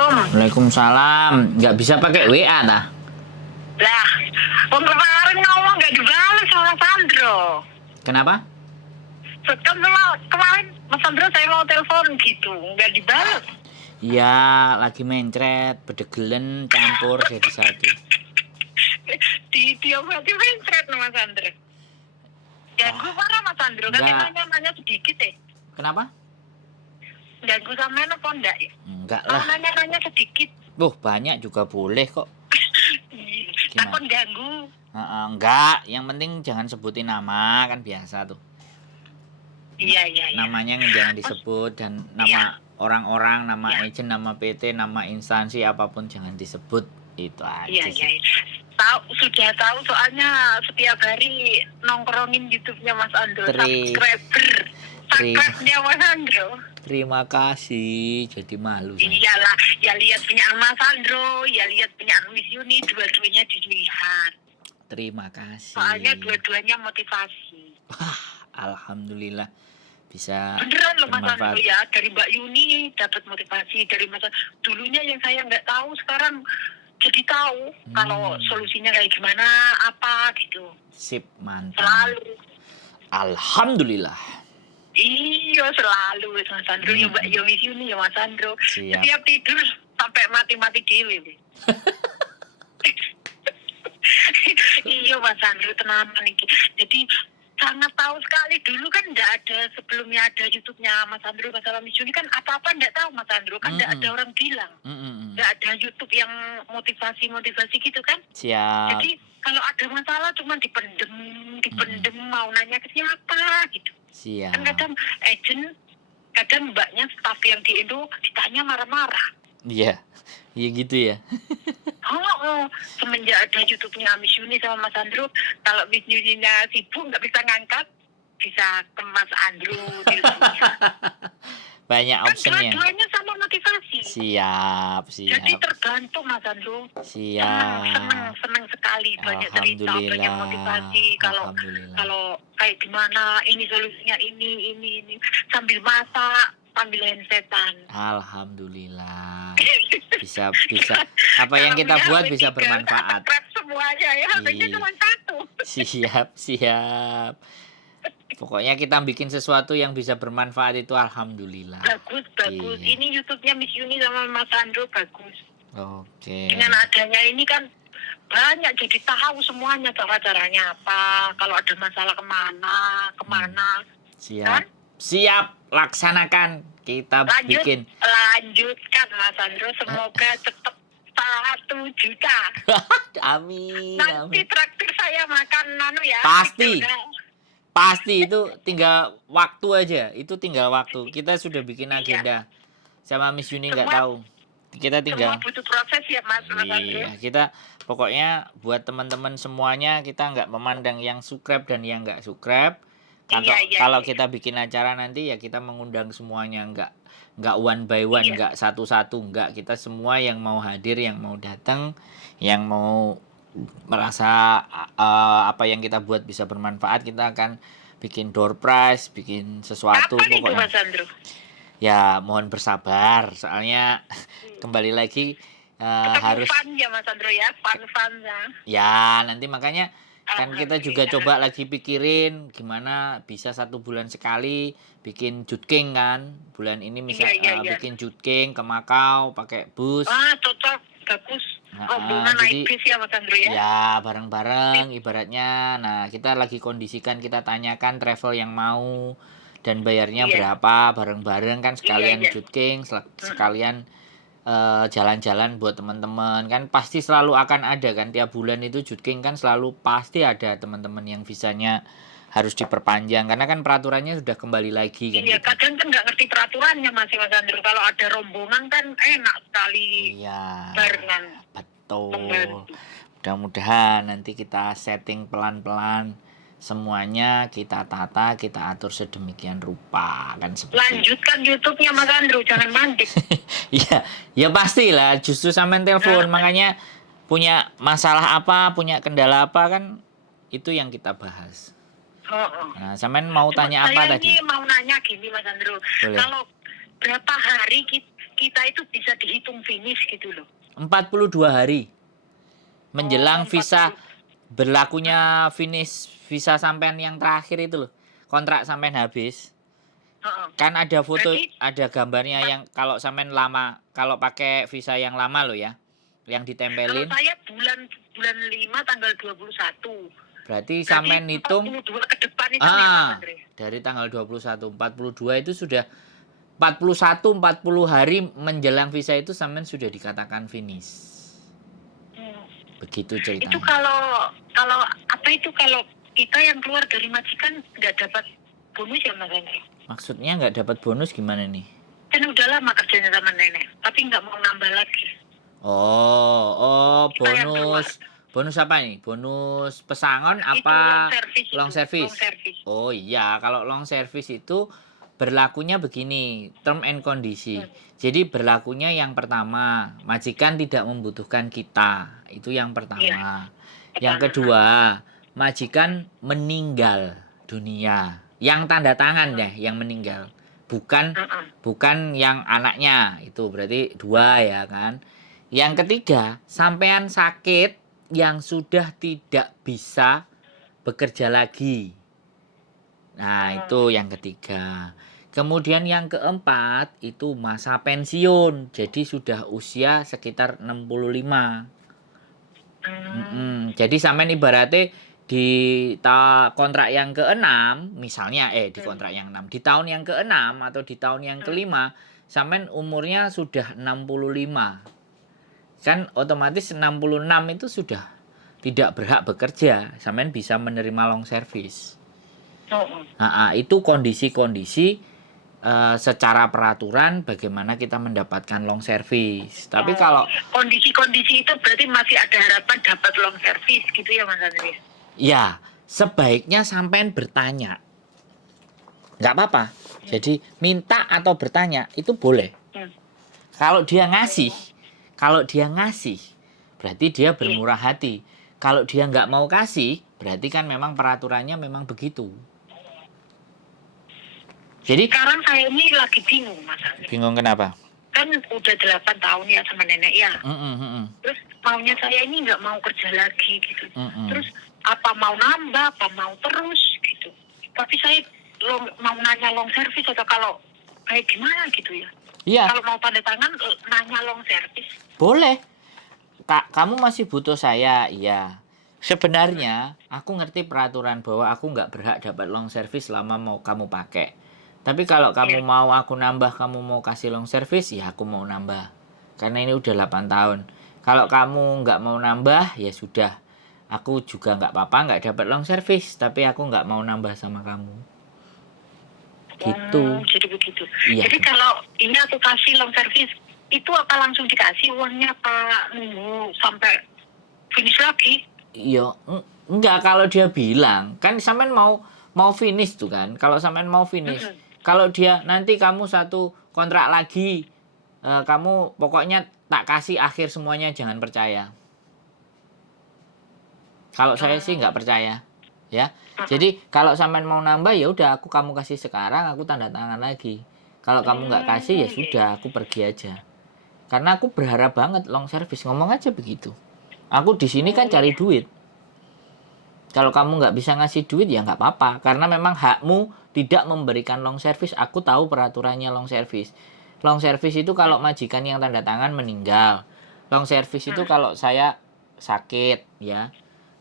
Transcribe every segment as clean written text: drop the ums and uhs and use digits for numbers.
Assalamualaikum. Waalaikumsalam. Nggak bisa pakai WA dah. Lah, kemarin ngomong nggak dibalas sama Sandro. Kenapa? Kan kemarin Mas Sandro saya mau telepon gitu, nggak dibalas. Iya, lagi mencret, bedegelen, campur jadi satu. Dia berarti mencret sama Mas Sandro. Ganggu parah Mas Sandro, kan Enggak. nanya sedikit Kenapa? Ganggu sama apa enggak ya? Enggak Kalau lah. nanya sedikit. Banyak juga boleh kok. Takut ganggu. Enggak, yang penting jangan sebutin nama, kan biasa tuh. Iya. Namanya jangan disebut, dan nama orang-orang, nama agent, nama PT, nama instansi apapun jangan disebut. Itu aja sih. Sudah tahu soalnya setiap hari nongkrongin YouTube-nya Mas Andro, subscribe-nya Mas Andro. Terima kasih, jadi malu saya. Iyalah, ya lihat punya Mas Andro, ya lihat punya Miss Yuni, dua-duanya dilihat. Terima kasih. Soalnya dua-duanya motivasi. Wah, alhamdulillah bisa. Beneran loh Mas Andro ya, dari Mbak Yuni dapat motivasi, dari Mas dulunya yang saya nggak tahu sekarang jadi tahu kalau solusinya kayak gimana, apa gitu. Sip, mantap. Selalu. Alhamdulillah. Iya, selalu Mas Andro, ya Mbak Miss Yuni ya Mas Andro. Siap. Setiap tidur sampai mati-mati dewe. Iya Mas Andro, tenanan nih. Jadi sangat tahu sekali, dulu kan enggak ada, sebelumnya ada YouTube-nya Mas Andro masalah Miss Yuni kan apa-apa enggak tahu Mas Andro, kan enggak ada orang bilang. Enggak ada YouTube yang motivasi gitu kan. Siap. Jadi kalau ada masalah cuma dipendem, mau nanya ke siapa gitu. Siap. Kan kadang agent, kadang mbaknya staff yang di Indo ditanya marah-marah. Iya gitu ya. Semenjak ada YouTube-nya Miss Yuni sama Mas Andro, kalau Miss Yuni-nya sibuk nggak bisa ngangkat, bisa ke Mas Andro. Banyak optionnya. Kan dua-duanya sama motivasi. Siap. Jadi tergantung Mas Andro. Siap. Senang sekali, banyak cerita, banyak motivasi. Kalau kayak gimana, ini solusinya ini sambil masak, sambil handsetan. Alhamdulillah. Bisa. Apa yang kita buat bisa bermanfaat. Semuanya ya, HP-nya cuma satu. Siap. Pokoknya kita bikin sesuatu yang bisa bermanfaat itu alhamdulillah. Bagus. Ini YouTube-nya Miss Yuni sama Mas Andro bagus. Oke. Dengan adanya ini kan banyak jadi tahu semuanya cara-caranya apa. Kalau ada masalah kemana. Siap, laksanakan. Kita bikin. Lanjutkan Mas Andro, semoga tetap 1 juta. Amin. Nanti traktir saya makan ya. Pasti itu tinggal waktu aja. Kita sudah bikin agenda. Sama Miss Yuni nggak tahu. Kita tinggal. Semua butuh proses ya Mas Andro. Iya, kita pokoknya buat teman-teman semuanya, kita nggak memandang yang subscribe dan yang nggak subscribe. Kalau kita bikin acara nanti ya kita mengundang semuanya, nggak one by one, nggak satu-satu, nggak, kita semua yang mau hadir, yang mau datang, yang mau merasa apa yang kita buat bisa bermanfaat, kita akan bikin door prize, bikin sesuatu. Apa pokoknya. Itu Mas Andro? Ya mohon bersabar, soalnya kembali lagi harus fun ya Mas Andro ya, fun ya. Nanti makanya kan kita juga coba lagi pikirin gimana bisa 1 bulan sekali bikin jutking kan. Bulan ini bikin jutking ke Makau pakai bus. Cocok, bagus. Rombongan naik bis ya Mas Andro ya. Ya bareng-bareng ibaratnya. Nah kita lagi kondisikan, kita tanyakan travel yang mau dan bayarnya berapa, bareng-bareng kan, sekalian jutking, sekalian jalan-jalan buat teman-teman. Kan pasti selalu akan ada kan, tiap bulan itu jutking kan selalu pasti ada teman-teman yang visanya harus diperpanjang karena kan peraturannya sudah kembali lagi kan. Iya, kadang kan nggak ngerti peraturannya Mas Andro. Kalau ada rombongan kan enak sekali. Iya. Barengan. Betul. Mudah-mudahan nanti kita setting pelan-pelan. Semuanya kita tata, kita atur sedemikian rupa kan seperti. Lanjutkan YouTube-nya Mas Andro, jangan mandek. ya pastilah, justru sampean telepon, makanya punya masalah apa, punya kendala apa kan itu yang kita bahas. Nah, sampean mau tanya apa tadi? Saya ini mau nanya gini Mas Andro. Boleh. Kalau berapa hari kita itu bisa dihitung finish gitu loh. 42 hari menjelang 40. visa berlakunya finish visa sampean yang terakhir itu loh. Kontrak sampean habis. Heeh. Kan ada foto, Berarti ada gambarnya yang kalau sampean lama, kalau pakai visa yang lama loh ya, yang kalau ditempelin. saya bulan 5 tanggal 21. Berarti sampean hitung 42 ke depan itu ya Mas Andre. dari tanggal 21, 42 itu sudah 41, 40 hari menjelang visa itu sampean sudah dikatakan finish. Begitu ceritanya. Itu kalau apa itu kalau kita yang keluar dari majikan nggak dapat bonus ya Mas Andre? Maksudnya nggak dapat bonus gimana nih? Kan udah lama kerjanya sama nenek, tapi nggak mau nambah lagi. Oh, Kita yang keluar. bonus apa nih? Bonus pesangon Itu apa? long service. Oh iya, kalau long service itu berlakunya begini, term and kondisi. Jadi berlakunya yang pertama, majikan tidak membutuhkan kita. Itu yang pertama. Iya. Yang kedua, majikan meninggal dunia. Yang tanda tangan ya, yang meninggal. Bukan yang anaknya. Itu berarti 2 ya kan. Yang ketiga, sampean sakit yang sudah tidak bisa bekerja lagi. Nah, itu yang ketiga. Kemudian yang keempat itu masa pensiun. Jadi sudah usia sekitar 65. Jadi sampean ibaratnya di kontrak yang ke-6, misalnya di kontrak yang 6, di tahun yang ke-6 atau di tahun yang ke-5, sampean umurnya sudah 65. Kan otomatis 66 itu sudah tidak berhak bekerja. Sampean bisa menerima long service. Itu kondisi-kondisi secara peraturan bagaimana kita mendapatkan long service. Tapi kalau kondisi-kondisi itu berarti masih ada harapan dapat long service gitu ya Mas Andri? Ya, sebaiknya sampean bertanya. Nggak apa-apa. Jadi minta atau bertanya itu boleh. Kalau dia ngasih, berarti dia bermurah hati. Kalau dia nggak mau kasih, berarti kan memang peraturannya memang begitu. Jadi sekarang saya ini lagi bingung Mas Andri. Bingung kenapa? Kan udah 8 tahun ya sama nenek ya. Terus maunya saya ini nggak mau kerja lagi gitu. Terus apa mau nambah, apa mau terus gitu. Tapi saya mau nanya long service atau kalau kayak gimana gitu ya. Iya. Kalau mau tanda tangan nanya long service. Boleh. Kamu masih butuh saya, iya. Sebenarnya aku ngerti peraturan bahwa aku nggak berhak dapat long service selama mau kamu pakai. Tapi kalau kamu mau aku nambah, kamu mau kasih long service, ya aku mau nambah. Karena ini udah 8 tahun. Kalau kamu nggak mau nambah, ya sudah. Aku juga nggak apa-apa, nggak dapat long service. Tapi aku nggak mau nambah sama kamu. Gitu. Jadi begitu. Iya. Jadi kalau ini aku kasih long service, itu apa langsung dikasih uangnya apa nunggu sampai finish lagi? Iya, enggak kalau dia bilang. Kan sampean mau finish tuh kan. Kalau sampean mau finish. Kalau dia nanti kamu satu kontrak lagi, kamu pokoknya tak kasih akhir semuanya, jangan percaya. Kalau saya sih nggak percaya, ya. Jadi kalau sampean mau nambah ya udah kamu kasih sekarang, aku tanda tangan lagi. Kalau kamu nggak kasih ya sudah, aku pergi aja. Karena aku berharap banget long service, ngomong aja begitu. Aku di sini kan cari duit. Kalau kamu nggak bisa ngasih duit ya nggak apa-apa. Karena memang hakmu tidak memberikan long service. Aku tahu peraturannya long service. Long service itu kalau majikan yang tanda tangan meninggal. Long service itu kalau saya sakit ya.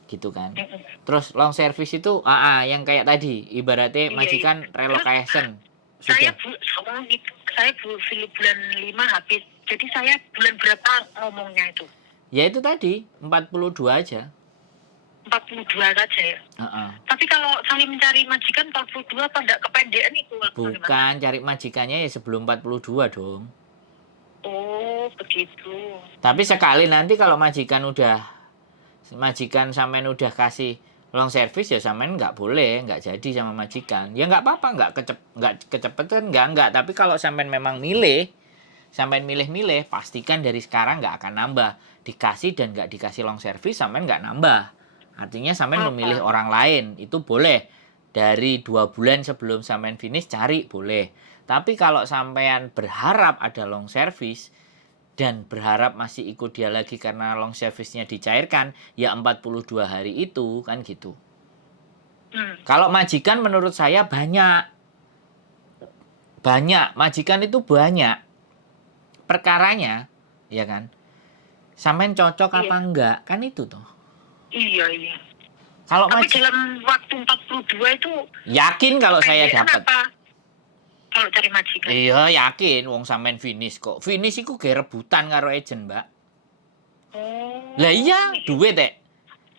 Gitu kan. Terus long service itu yang kayak tadi. Ibaratnya majikan relocation. Saya bulan 5 habis. Jadi saya bulan berapa ngomongnya itu? Ya itu tadi 42 aja. 42 saja ya. Tapi kalau saya mencari majikan 42 apa enggak kependekan itu? Bukan, cari majikannya ya sebelum 42 dong. Oh, begitu. Tapi sekali nanti kalau majikan sampean udah kasih long service ya sampean nggak boleh, nggak jadi sama majikan. Ya nggak apa-apa, nggak kecepetan, nggak. Tapi kalau sampean memang sampean milih, pastikan dari sekarang nggak akan nambah. Dikasih dan nggak dikasih long service, sampean nggak nambah. Artinya sampean memilih orang lain, itu boleh. Dari 2 bulan sebelum sampean finish cari, boleh. Tapi kalau sampean berharap ada long service dan berharap masih ikut dia lagi karena long service-nya dicairkan, ya 42 hari itu kan gitu. Kalau majikan menurut saya banyak. Majikan itu banyak. Perkaranya, ya kan? Sampean cocok apa enggak? Kan itu toh. Iya. Kalau tapi dalam waktu 42 itu yakin kalau saya dapat. Kalau cari majikan. Iya, yakin wong sampean finish kok. Finish iku ge rebutan karo agent, Mbak. Oh. Lah iya, duit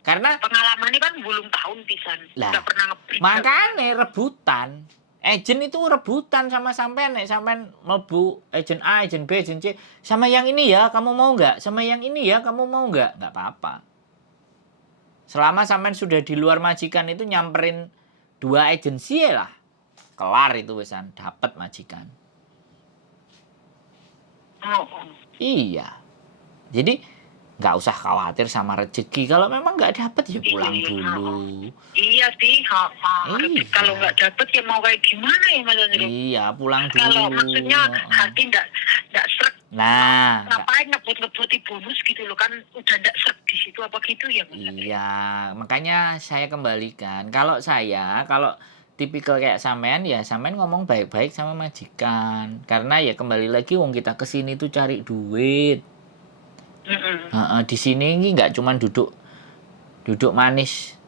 karena pengalamannya kan belum tahun pisan. Enggak pernah ngebreak. Makane rebutan. Agent itu rebutan sama sampean, nek sampean mlebu agent A, agent B, agent C, sama yang ini ya, kamu mau enggak? Sama yang ini ya, kamu mau enggak? Enggak apa-apa. Selama sampean sudah di luar majikan itu nyamperin 2 agensi lah. Kelar itu wesan, dapat majikan. Iya. Jadi nggak usah khawatir sama rezeki. Kalau memang nggak dapat ya pulang dulu. Iya sih. Kalau nggak dapat ya mau kayak gimana ya Mas Andro? Iya, pulang dulu. Kalau maksudnya hati nggak srek. Nah, ngapain ngebut-ngebuti bonus gitu loh, kan udah nggak srek di situ apa gitu ya Mas? Iya, makanya saya kembalikan. Kalau tipikal kayak sampean ya sampean ngomong baik-baik sama majikan. Karena ya kembali lagi wong kita kesini tuh cari duit. Di sini ini nggak cuman duduk manis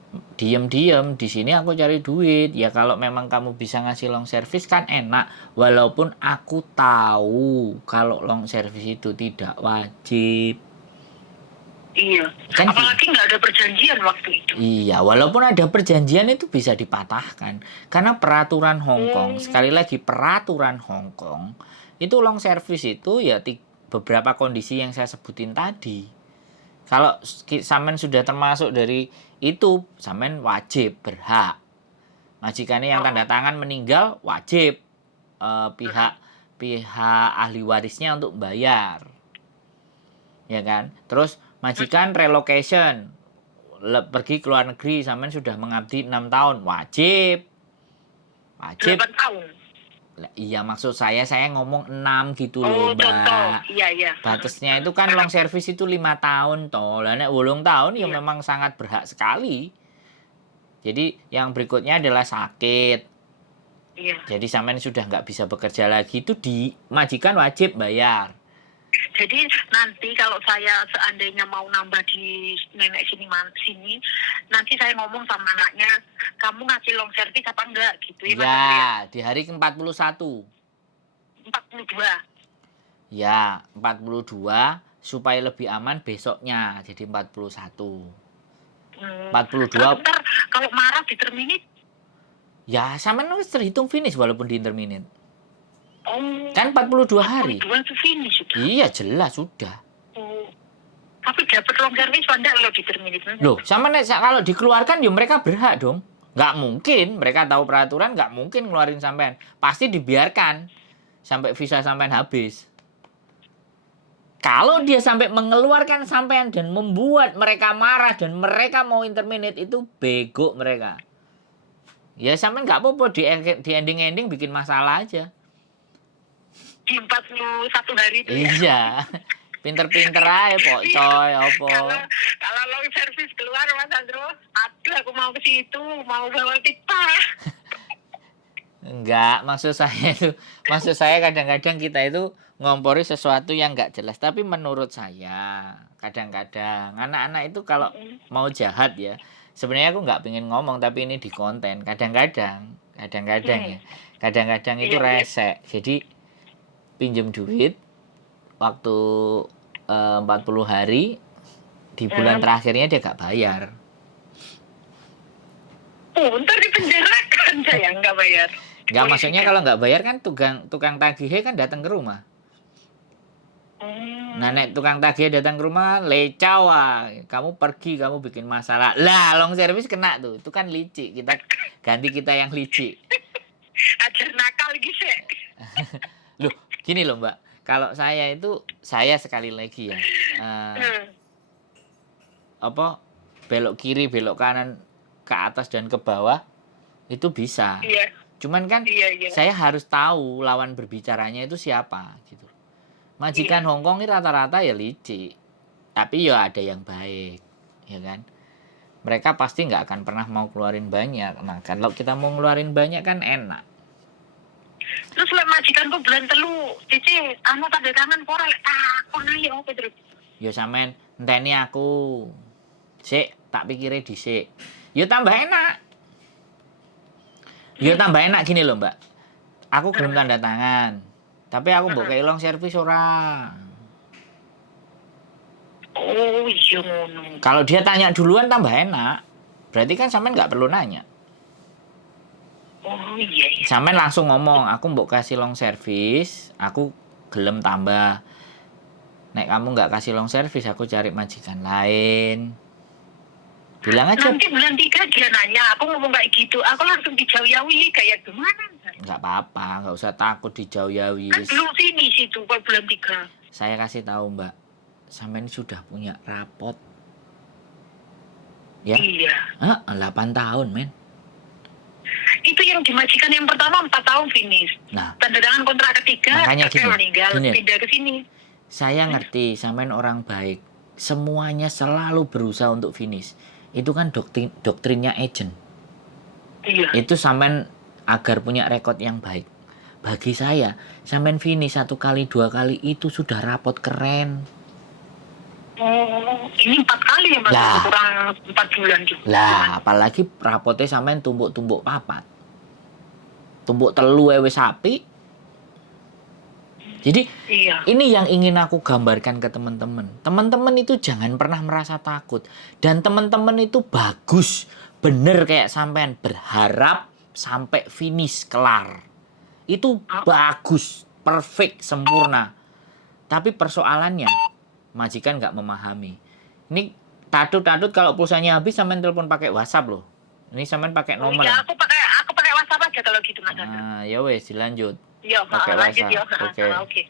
diem-diem. Di sini aku cari duit. Ya kalau memang kamu bisa ngasih long service kan enak. Walaupun aku tahu kalau long service itu tidak wajib. Iya, kan apalagi nggak ada perjanjian waktu itu. Iya, walaupun ada perjanjian itu bisa dipatahkan. Karena peraturan Hong Kong, sekali lagi peraturan Hong Kong, itu long service itu ya beberapa kondisi yang saya sebutin tadi. Kalau sampean sudah termasuk dari itu, sampean wajib, berhak. Majikannya yang tanda tangan meninggal, wajib pihak ahli warisnya untuk bayar. Ya kan? Terus majikan relocation, pergi ke luar negeri, sampean sudah mengabdi 6 tahun, wajib. 8 tahun. Iya, maksud saya ngomong 6 gitu loh, Mbak. Contoh. Iya. Batasnya itu kan long service itu 5 tahun toh. Lah nek 8 tahun ya memang sangat berhak sekali. Jadi yang berikutnya adalah sakit. Iya. Jadi sampean sudah nggak bisa bekerja lagi, itu majikan wajib bayar. Jadi nanti kalau saya seandainya mau nambah di nenek sini, nanti saya ngomong sama anaknya, kamu ngasih long service apa enggak gitu ya Mas? Ya, di hari ke-41. 42. Ya, 42 supaya lebih aman besoknya jadi 41. 42. Ntar kalau marah di terminate? Ya, sampean harus terhitung finish walaupun di interminate. Kan 42 hari. 42 itu finish sudah. Iya, jelas sudah. Tapi dapat long service enggak kalau di terminate? Loh, sama kalau dikeluarkan ya mereka berhak dong. Nggak mungkin, mereka tahu peraturan, nggak mungkin ngeluarin sampean. Pasti dibiarkan sampai visa sampean habis. Kalau dia sampai mengeluarkan sampean dan membuat mereka marah dan mereka mau interminate, itu bego mereka. Ya sampean nggak apa-apa di ending-ending bikin masalah aja. Di 41 hari itu ya? Iya. Pinter-pinter aja pok coy, apa. Kalau long service keluar Mas Andro, aduh aku mau ke situ, mau bawa pipa. Enggak, maksud saya kadang-kadang kita itu ngompori sesuatu yang enggak jelas. Tapi menurut saya, kadang-kadang anak-anak itu kalau mau jahat ya, sebenarnya aku nggak pengen ngomong, tapi ini di konten. Kadang-kadang ya, kadang-kadang itu resek. Jadi pinjem duit waktu 40 hari, di bulan terakhirnya dia gak bayar. Ntar dipenjarakan saya nggak bayar. Nggak, maksudnya kalau nggak bayar kan tukang tagihnya kan datang ke rumah. Nah, nek tukang tagih datang ke rumah, lecau, kamu pergi, kamu bikin masalah. Lah, long service kena tuh. Itu kan licik. Kita ganti kita yang licik. Ajar nakal gitu. Loh, gini loh, Mbak. Kalau saya sekali lagi ya, belok kiri, belok kanan, ke atas dan ke bawah, itu bisa. Iya. Cuman kan saya harus tahu lawan berbicaranya itu siapa gitu. Majikan Hongkong ini rata-rata ya licik, tapi ya ada yang baik, ya kan. Mereka pasti nggak akan pernah mau keluarin banyak. Nah kalau kita mau ngeluarin banyak kan enak. Terus lek majikanku bulan telu, cici, tanda tangan pora lek takon ae opo terus. Ya sampean enteni aku. Sik, tak pikire dhisik. Ya tambah enak. Ya tambah enak gini loh, Mbak. Aku belum tanda tangan. Tapi aku mbok kei long service ora. Oh, iya ngono. Kalau dia tanya duluan tambah enak. Berarti kan sampean nggak perlu nanya. Oh iya. Sampean langsung ngomong, aku mbok kasih long service, aku gelem tambah. Nek kamu nggak kasih long service, aku cari majikan lain. Bilang aja. Nanti bulan 3 dia nanya, aku ngomong kayak gitu, aku langsung dijauh-jauhi kayak gimana? Nggak apa-apa, nggak usah takut dijauh-jauhi. Kan belum finish situ, bulan 3. Saya kasih tahu Mbak, sampean sudah punya rapot. Ya? Iya. 8 tahun, men. Itu yang dimajikan yang pertama 4 tahun finish. Nah, tanda tangan kontrak ketiga, makanya gini, meninggal, pindah ke sini. Saya ngerti, sampean orang baik. Semuanya selalu berusaha untuk finish. Itu kan doktrinnya agent. Iya. Itu sampean agar punya rekod yang baik. Bagi saya, sampean finish 1 kali 2 kali itu sudah rapot keren. Oh, ini 4 kali ya Mas, kurang 4 bulan juga. Lah, apalagi rapotnya sampean tumbuk-tumbuk papat. Tumbuk telu wis sapi. Jadi, ini yang ingin aku gambarkan ke teman-teman. Teman-teman itu jangan pernah merasa takut. Dan teman-teman itu bagus. Bener kayak sampean berharap sampai finish kelar. Itu bagus, perfect, sempurna. Tapi persoalannya, majikan nggak memahami. Ini tatut-tatut kalau pulsanya habis sampean telepon pakai WhatsApp loh. Ini sampean pakai nomor. Iya, aku pakai WhatsApp aja kalau gitu Mas. Ya wes, dilanjut. Iya, lanjut ya. Oke.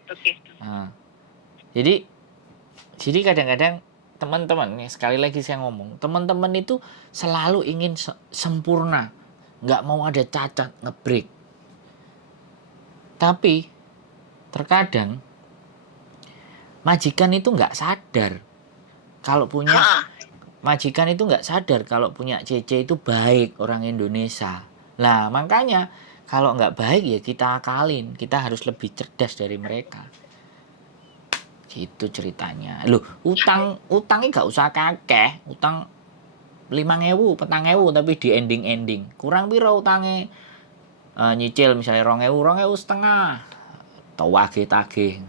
Jadi kadang-kadang teman-teman, sekali lagi saya ngomong, teman-teman itu selalu ingin sempurna, nggak mau ada cacat, ngebreak. Tapi terkadang majikan itu nggak sadar kalau punya majikan itu nggak sadar kalau punya CC itu baik orang Indonesia. Lah makanya kalau nggak baik ya kita akalin, kita harus lebih cerdas dari mereka. Gitu ceritanya. Loh, utangnya nggak usah kakeh, utang 5.000, 4.000 tapi di ending. Kurang piro utangnya? Nyicil misalnya 2.000 setengah. Tagih.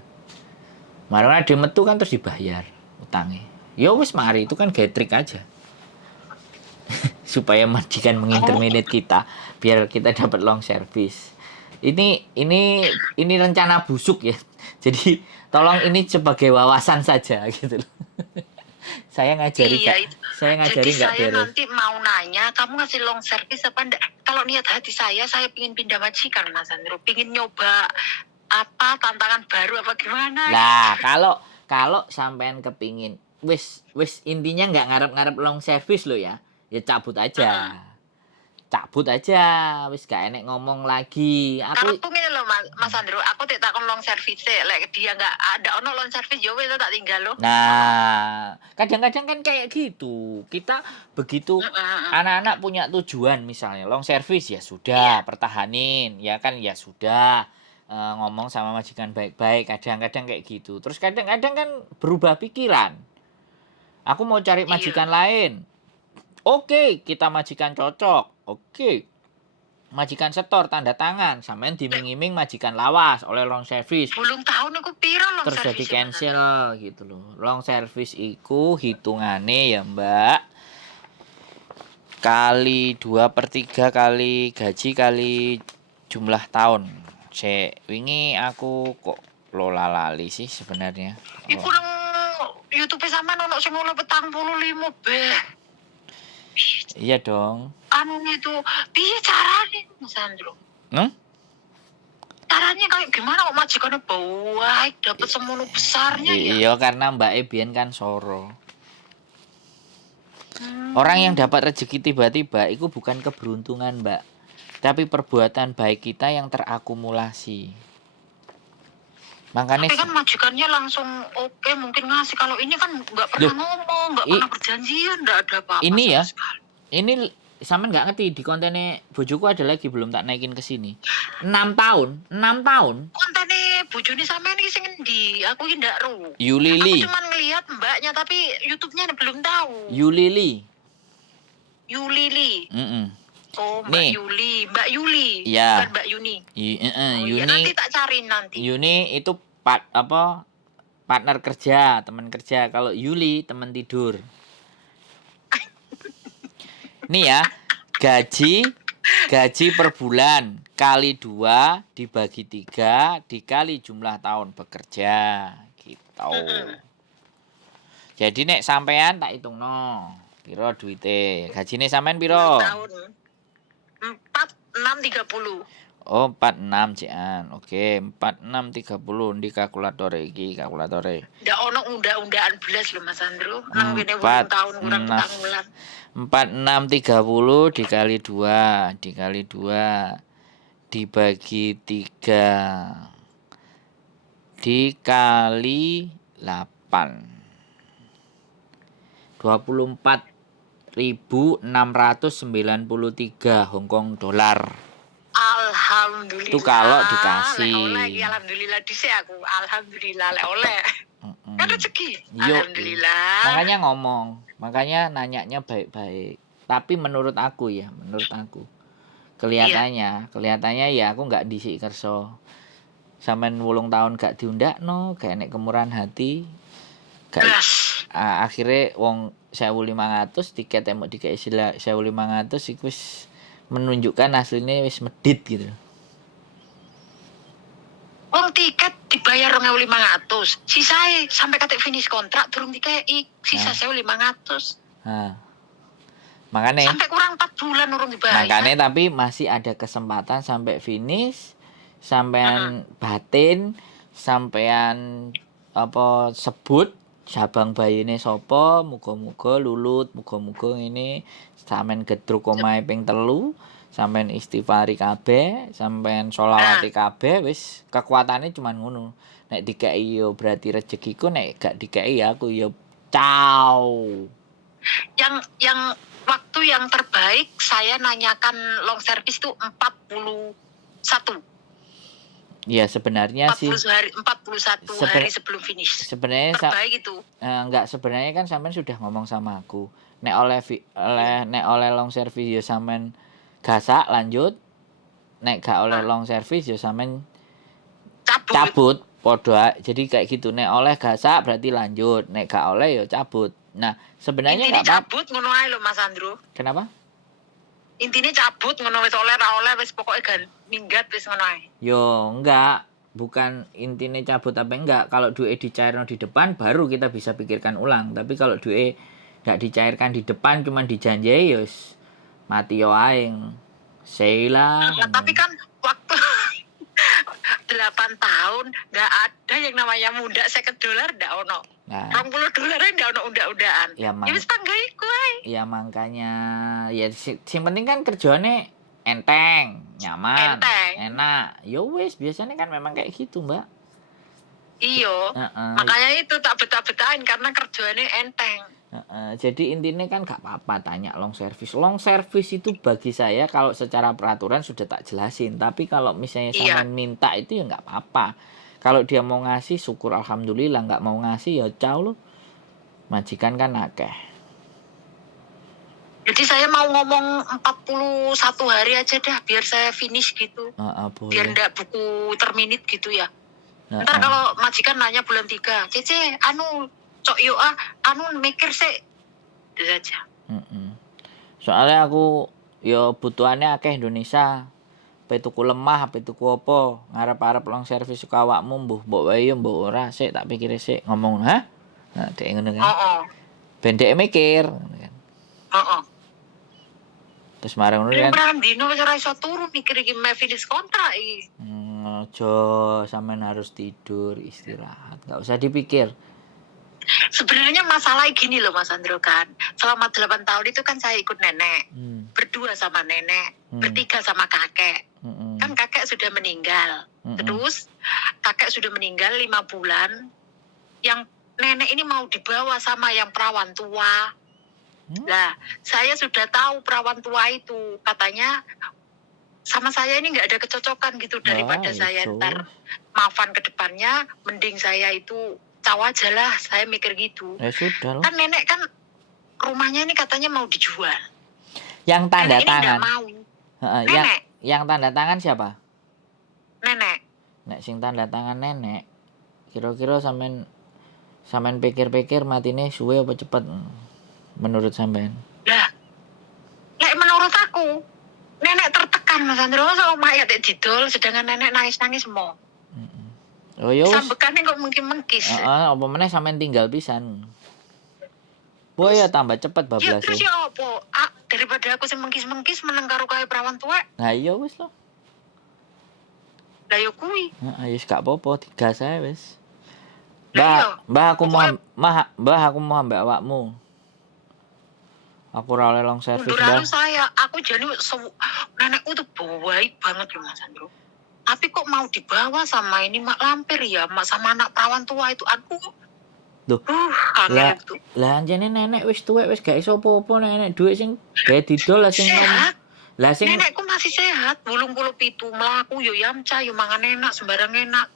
Marane ade metu kan terus dibayar utangnya. Ya wis mari itu kan getrik aja. Supaya majikan mengintermediate kita biar kita dapat long service. Ini rencana busuk ya. Jadi tolong ini sebagai wawasan saja gitu loh. Saya ngajari nggak beres. Saya nanti mau nanya, kamu ngasih long service apa enggak? Kalau niat hati saya pingin pindah majikan Mas Andro, pingin nyoba apa tantangan baru apa gimana? Nah, kalau sampean kepingin wis intinya nggak ngarep-ngarep long service lo ya. Ya cabut aja. Wis gak enek ngomong lagi. Aku ngene lho Mas Andro, aku tak takon long service lek dia enggak ada ono long service yo wis tak tinggal lo. Nah, kadang-kadang kan kayak gitu. Kita begitu anak-anak punya tujuan misalnya long service ya sudah, pertahanin, ya kan ya sudah. Ngomong sama majikan baik-baik, kadang-kadang kayak gitu. Terus kadang-kadang kan berubah pikiran. Aku mau cari majikan lain. Oke, kita majikan cocok. Oke. Majikan setor tanda tangan, sampean diming-iming majikan lawas oleh long service. Belum tahun aku piro long terus service. Terus jadi cancel gitu loh. Long service iku hitungane ya, Mbak. Kali 2/3 kali gaji kali jumlah tahun. Wingi aku kok lola lali sih sebenarnya. Iku nang YouTube sampean ono sing 45 be. Iya dong. Anu itu piye carane Mas Andro? Caranya kayak gimana kok majikannya baik dapat semono besarnya ya? Iya karena Mbak Ebian kan soro. Orang yang dapat rezeki tiba-tiba itu bukan keberuntungan, Mbak. Tapi perbuatan baik kita yang terakumulasi. Makanya Tapi kan majikannya langsung oke, mungkin ngasih. Kalau ini kan nggak pernah ngomong, nggak pernah berjanjian, nggak ada apa-apa ini ya, sama sekali. ini sampean nggak ngerti, di kontennya bojoku ada lagi belum tak naikin ke sini. 6 tahun. Kontennya bojone sampean iki sing endi? Aku iki ndak ro. Yulili. Aku cuma ngelihat mbaknya tapi YouTube-nya belum tahu. Yulili. Oh, Nih. Mbak Yuli. Iya. Bukan Mbak Yuni. Yuni. Ya, nanti tak cariin nanti. Yuni itu partner kerja, teman kerja. Kalau Yuli teman tidur. Nih ya, gaji per bulan kali 2 dibagi 3 dikali jumlah tahun bekerja gitu. Jadi nek sampean tak hitung no, piro duite? Gajine sampean piro? Tahun 4630. Oh, 46 cian. Oke, 4630 di kalkulator iki, kalkulatore. Ndak ono unda-undaan belas lho Mas Andro. Nang kene 8 tahun kurang petang bulan. 4630 dikali 2 dibagi 3 dikali 8. 24.693 Hongkong dolar. Alhamdulillah. Itu kalau dikasih. Alhamdulillah dhisik aku. Alhamdulillah lek oleh. Kan rezeki. Alhamdulillah. Makanya ngomong, makanya nanyanya baik-baik. Tapi menurut aku kelihatannya ya aku nggak disik kerso. Sampean 8 tahun gak diundakno, gak enek kemurahan hati. Gak, akhirnya wong 1.500 tiket emok dikei 1.500 iku wis menunjukkan aslinya wis medit gitu. Wong tiket dibayar 2.500, sisae sampai katik finish kontrak durung dikei, sisa 1.500. Makanya sampai kurang 4 bulan urung dibayar. Makanya tapi masih ada kesempatan sampai finish, sampean batin, sampean apa sebut Sabang bayine sapa, muga-muga lulut, muga-muga ngene sampean gedruk omahe ping 3, sampean istighfari kabeh, sampean sholawati kabeh, wis kekuatane cuman ngono. Nek dikeki yo berarti rezekiku, nek gak dikeki aku yo ciao. Yang waktu yang terbaik saya nanyakan long service itu 41. Ya sebenarnya 41 hari sebelum finish. Sebenarnya terbaik itu. Enggak, sebenarnya kan sampean sudah ngomong sama aku. Nek oleh long service ya sampean gasak lanjut. Nek gak oleh long service ya sampean cabut. Podo. Jadi kayak gitu. Nek oleh gasak berarti lanjut. Nek gak oleh ya cabut. Nah, sebenarnya enggak apa-apa. Cabut ngono ae lho Mas Andro. Kenapa? Intinya cabut ngono wis oleh ra oleh wis pokoke gan minggat wis ngono ae. Yo enggak, bukan intinya cabut apa enggak. Kalau duit dicairkan di depan baru kita bisa pikirkan ulang. Tapi kalau duit enggak dicairkan di depan cuman dijanjai yo mati yo aing. Sheila. Ya, tapi kan waktu 8 tahun enggak ada yang namanya muda $50 enggak ono. Nah, $20 enggak ono unda-undaan. Ya wis tanggaiku ae. Ya makanya ya sing penting kan kerjane enteng, nyaman, enak. Yo wis biasanya kan memang kayak gitu, Mbak. Iya. Makanya itu tak betah-betahin karena kerjane enteng. Jadi intinya kan gak apa-apa tanya long service. Long service itu bagi saya kalau secara peraturan sudah tak jelasin. Tapi kalau misalnya sampean minta itu ya gak apa-apa. Kalau dia mau ngasih syukur alhamdulillah, nggak mau ngasih ya ciao lo. Majikan kan akeh. Jadi saya mau ngomong 41 hari aja dah biar saya finish gitu. Biar enggak buku terminit gitu ya. Ntar kalau majikan nanya bulan 3, Cece cok yo mikir sih. Itu saja. Soalnya aku yo butuhannya akeh Indonesia. Apa tuku lemah, apa tuku apa, ngarep-arep long service suka awakmu mbok wae yo mbok ora, sik tak pikir sik ngomong, "Hah?" Nah, dek ngono kan. Ben dek mikir ngono kan. Terus marang ngono kan. Berang dino wis ora iso turu mikir iki me finish kontrak iki. Ojo, sampean harus tidur, istirahat, enggak usah dipikir. Sebenarnya masalah gini loh Mas Andro kan. Selama 8 tahun itu kan saya ikut nenek. berdua sama nenek, Hmm. bertiga sama kakek. Mm-mm. Kan kakek sudah meninggal. Mm-mm. Terus kakek sudah meninggal 5 bulan. Yang nenek ini mau dibawa sama yang perawan tua. Nah, saya sudah tahu perawan tua itu. Katanya sama saya ini nggak ada kecocokan gitu. Daripada saya itu. ntar maafan ke depannya, mending saya itu caw aja lah. Saya mikir gitu. Ya sudah lah. Kan nenek kan rumahnya ini katanya mau dijual. Yang tanda Nenek ini tangan. nggak mau. Yang Nenek. tanda tangan siapa? Nenek. Nek sing tanda tangan nenek. Kira-kira sampean pikir-pikir matine suwe apa cepet menurut sampean? Lah, lek menurut aku, nenek tertekan Mas Andro sama mayat didol, sedangkan nenek nangis-nangis mau. Oh ya wis. Sambekane kok mungkin mengkis. Heeh, apa meneh sampean tinggal pisan. Boy ya tambah cepet Ya bablas. terus ya apa? Daripada aku sing mengkis-mengkis meneng karo kae perawan tua. Nah iya wis lho. Lah yo kuwi. Heeh, wis gak apa-apa, digas ae wis. Lah Mbah aku mau ambek awakmu. Aku ora oleh long service, Mbah. Mundur saya, aku jadi nenekku tuh baik banget loh Mas Andro. Tapi kok mau dibawa sama ini mak lampir ya, sama anak perawan tua itu aku. Loh, angel itu. Lah anjene nenek wis tuwek wis gak iso apa-apa nenek dhuwit sing gawe didol lah sing sehat. Lah sing Nenekku masih sehat, 87 mlaku yo yamca yo mangan enak sembarang enak.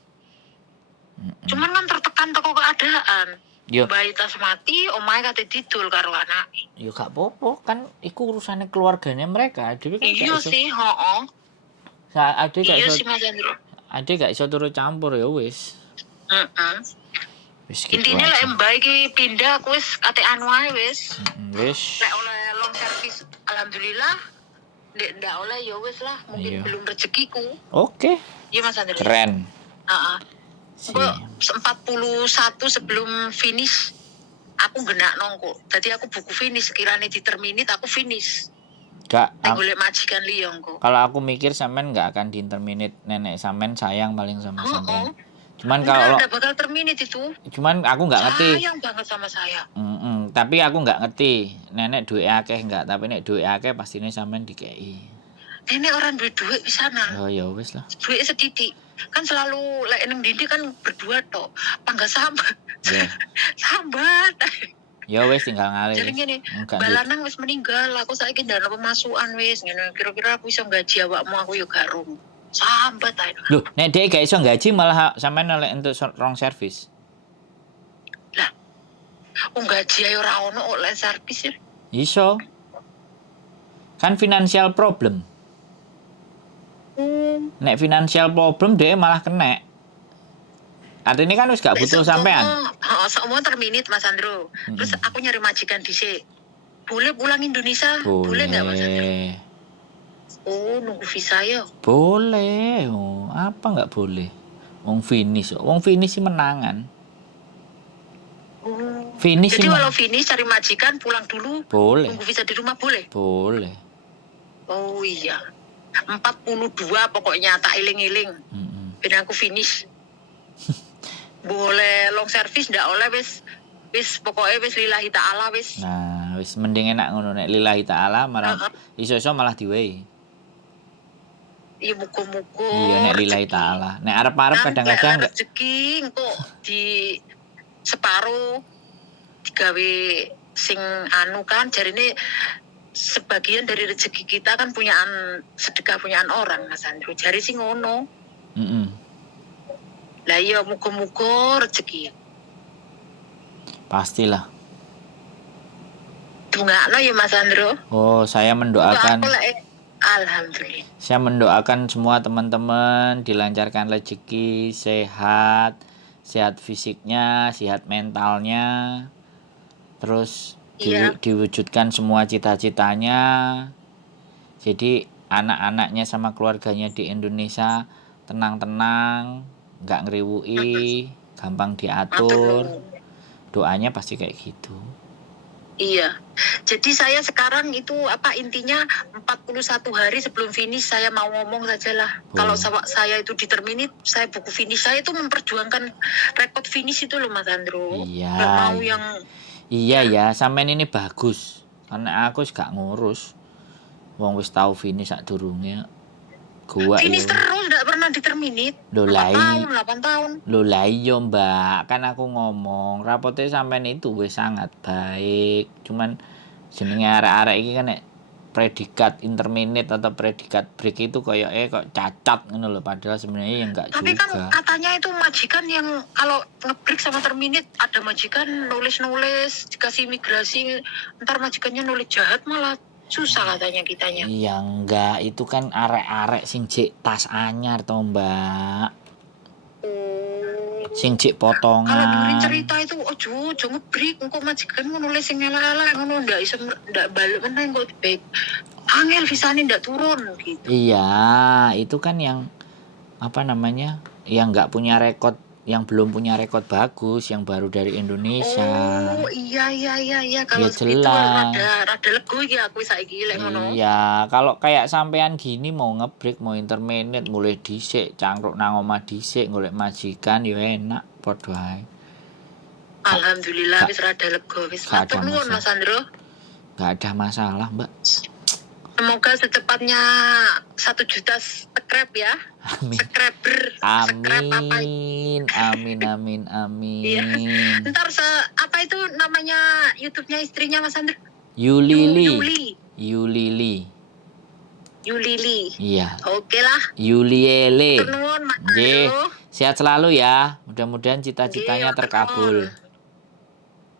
Cuman kan tertekan teko keadaan. Yo. Bayi tas mati, omahe kate didol karo anake. Yo gak apa-apa kan iku urusane keluarganya mereka. Dhewe kan Iya sih, heeh. Ade gak Iya iso. sih Mas Andro. Ade gak iso turut campur ya wis. Heeh. Wis gitu. Intine lek mbak iki pindah aku wis kate anu ae wis. Wis. Lek oleh long service alhamdulillah. Lek ndak oleh ya wis lah, mungkin Iya. belum rezekiku. Oke. Iya Mas Andro. Keren. Heeh. Kok 41 sebelum finish aku genak nongko. Tadi aku buku finish sekiranya di terminit aku finish. Gak. Golek majikan liya engko. Kalau aku mikir sampean gak akan diinterminate nenek sampean sayang paling sama sampean. Cuman kalau enggak bakal terminit itu. Cuman aku nggak ngerti. Sayang banget sama saya. Tapi aku nggak ngerti. Nenek duit akeh nggak? Tapi nek duit akeh pastinya sampean dikei. Nenek orang duit di sana. Oh ya wis lah. Duit setitik. Kan selalu lek nang dindi kan berdua tok. Pangga sambat. Yeah. Sambat. Ya wis tinggal ngalih. Jadi gini, Balanang wis meninggal. Aku saiki ndana pemasukan wis ngene. Kira-kira aku iso gaji awakmu aku yo garung. Sambat ae. Loh, nek dhek gak iso gaji malah sampean oleh untuk rong service. Lah. Gaji ayo ora ono oleh servis ya. Iso. Kan financial problem. Nek financial problem dhek malah kena. Artinya kan wis gak butuh sampean. Semua terminit Mas Andro. Terus aku nyari majikan dhisik. Boleh pulang Indonesia? Boleh enggak Mas Andro? Oh, nunggu visa ya? Boleh. Oh, apa enggak boleh? Wong finish sih menangan. Finish jadi walau finish cari majikan pulang dulu. Boleh. Nunggu visa di rumah boleh? Boleh. Oh iya. 42 pokoknya tak iling-iling. Ben aku finish. Boleh long service ndak oleh wis pokoknya wis lillahi ta'ala wis. Nah, wis mending enak ngono nek lillahi ta'ala malah iso-iso malah diwehi. Iya muga-muga. Iya nek lillahi ta'ala. Nek arep-arep kadang-kadang enggak rezeki engko di separuh digawe sing anu kan jarine sebagian dari rezeki kita kan sedekah punyaan orang Mas Andro. Jari sing ngono. Lah iya muga-muga rezeki. Pastilah. Dungakno ya Mas Andro. Oh, saya mendoakan. Alhamdulillah. Saya mendoakan semua teman-teman dilancarkan rezeki, sehat fisiknya, sehat mentalnya. Terus diwujudkan semua cita-citanya. Jadi anak-anaknya sama keluarganya di Indonesia tenang-tenang, nggak ngeriwui, gampang diatur. Doanya pasti kayak gitu. Iya. Jadi saya sekarang itu intinya 41 hari sebelum finish saya mau ngomong sajalah. Kalau saya itu determinit, saya buku finish saya itu memperjuangkan rekod finish itu loh Mas Andro. Iya. Gak mau yang Iya ya, sampean ini bagus. Karena aku gak ngurus. Wong wis tau finish sadurunge. Gua Finish yo. terus, nggak pernah diterminate. Lho 8 tahun. Lho lah iya Mbak, kan aku ngomong rapote sampean itu wis sangat baik. Cuman jenenge arek-arek iki kan nek predikat intermediate atau predikat break itu kayak kok cacat ngono lho, padahal sebenarnya ya enggak Tapi juga. kan katanya itu majikan yang kalau nge-break sama terminate, ada majikan nulis-nulis dikasih imigrasi, ntar majikannya nulis jahat malah susah katanya kitanya. Iya enggak, itu kan arek-arek sing jek tas anyar to Mbak. Sing jek potongan. Kalau dengerin cerita itu ojo nge-break, engko majikan nulis sing elek-elek ngono ndak iso ndak balik meneh engko baik. Angel visane ndak turun gitu. Iya, itu kan yang apa namanya? Yang enggak punya rekod, yang belum punya rekod bagus, yang baru dari Indonesia. Oh iya kalau Ya segitu jelas. rada lego iki aku saiki lek ngono. Iya, kalau kayak sampean gini mau nge-break, mau intermediate, mulai dhisik, cangkruk nang omah dhisik, golek majikan ya enak padha ae. Alhamdulillah wis rada lega wis. Gak ada Matur nuwun Mas Andro. Gak ada masalah, Mbak. Semoga secepatnya 1 juta subscribe ya. Amin. Subscriber. Subscribe apa? Amin. Iya. Ntar apa itu namanya YouTube-nya istrinya Mas Andro? Yulili. Iya. Oke lah. Yuliele. Matur nuwun Mas Nggih. Andro. Sehat selalu ya. Mudah-mudahan cita-citanya Nggih, terkabul.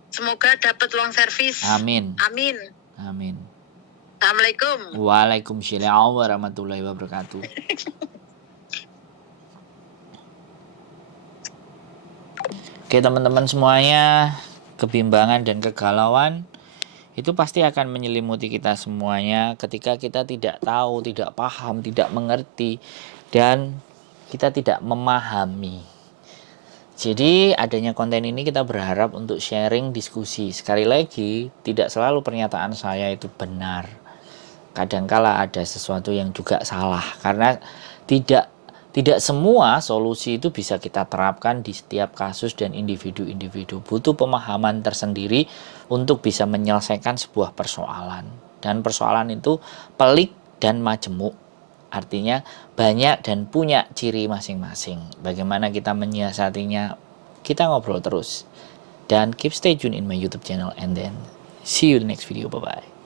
Semoga dapat uang servis. Amin. Amin. Assalamualaikum. Waalaikumsalam warahmatullahi wabarakatuh. Oke teman-teman semuanya, kebimbangan dan kegalauan itu pasti akan menyelimuti kita semuanya ketika kita tidak tahu, tidak paham, tidak mengerti, dan kita tidak memahami. Jadi adanya konten ini kita berharap untuk sharing, diskusi. Sekali lagi, tidak selalu pernyataan saya itu benar. Kadangkala ada sesuatu yang juga salah, karena tidak semua solusi itu bisa kita terapkan di setiap kasus dan individu-individu. Butuh pemahaman tersendiri untuk bisa menyelesaikan sebuah persoalan. Dan persoalan itu pelik dan majemuk. Artinya banyak dan punya ciri masing-masing. Bagaimana kita menyiasatinya, kita ngobrol terus. Dan keep stay tune in my YouTube channel, and then see you in the next video. Bye-bye.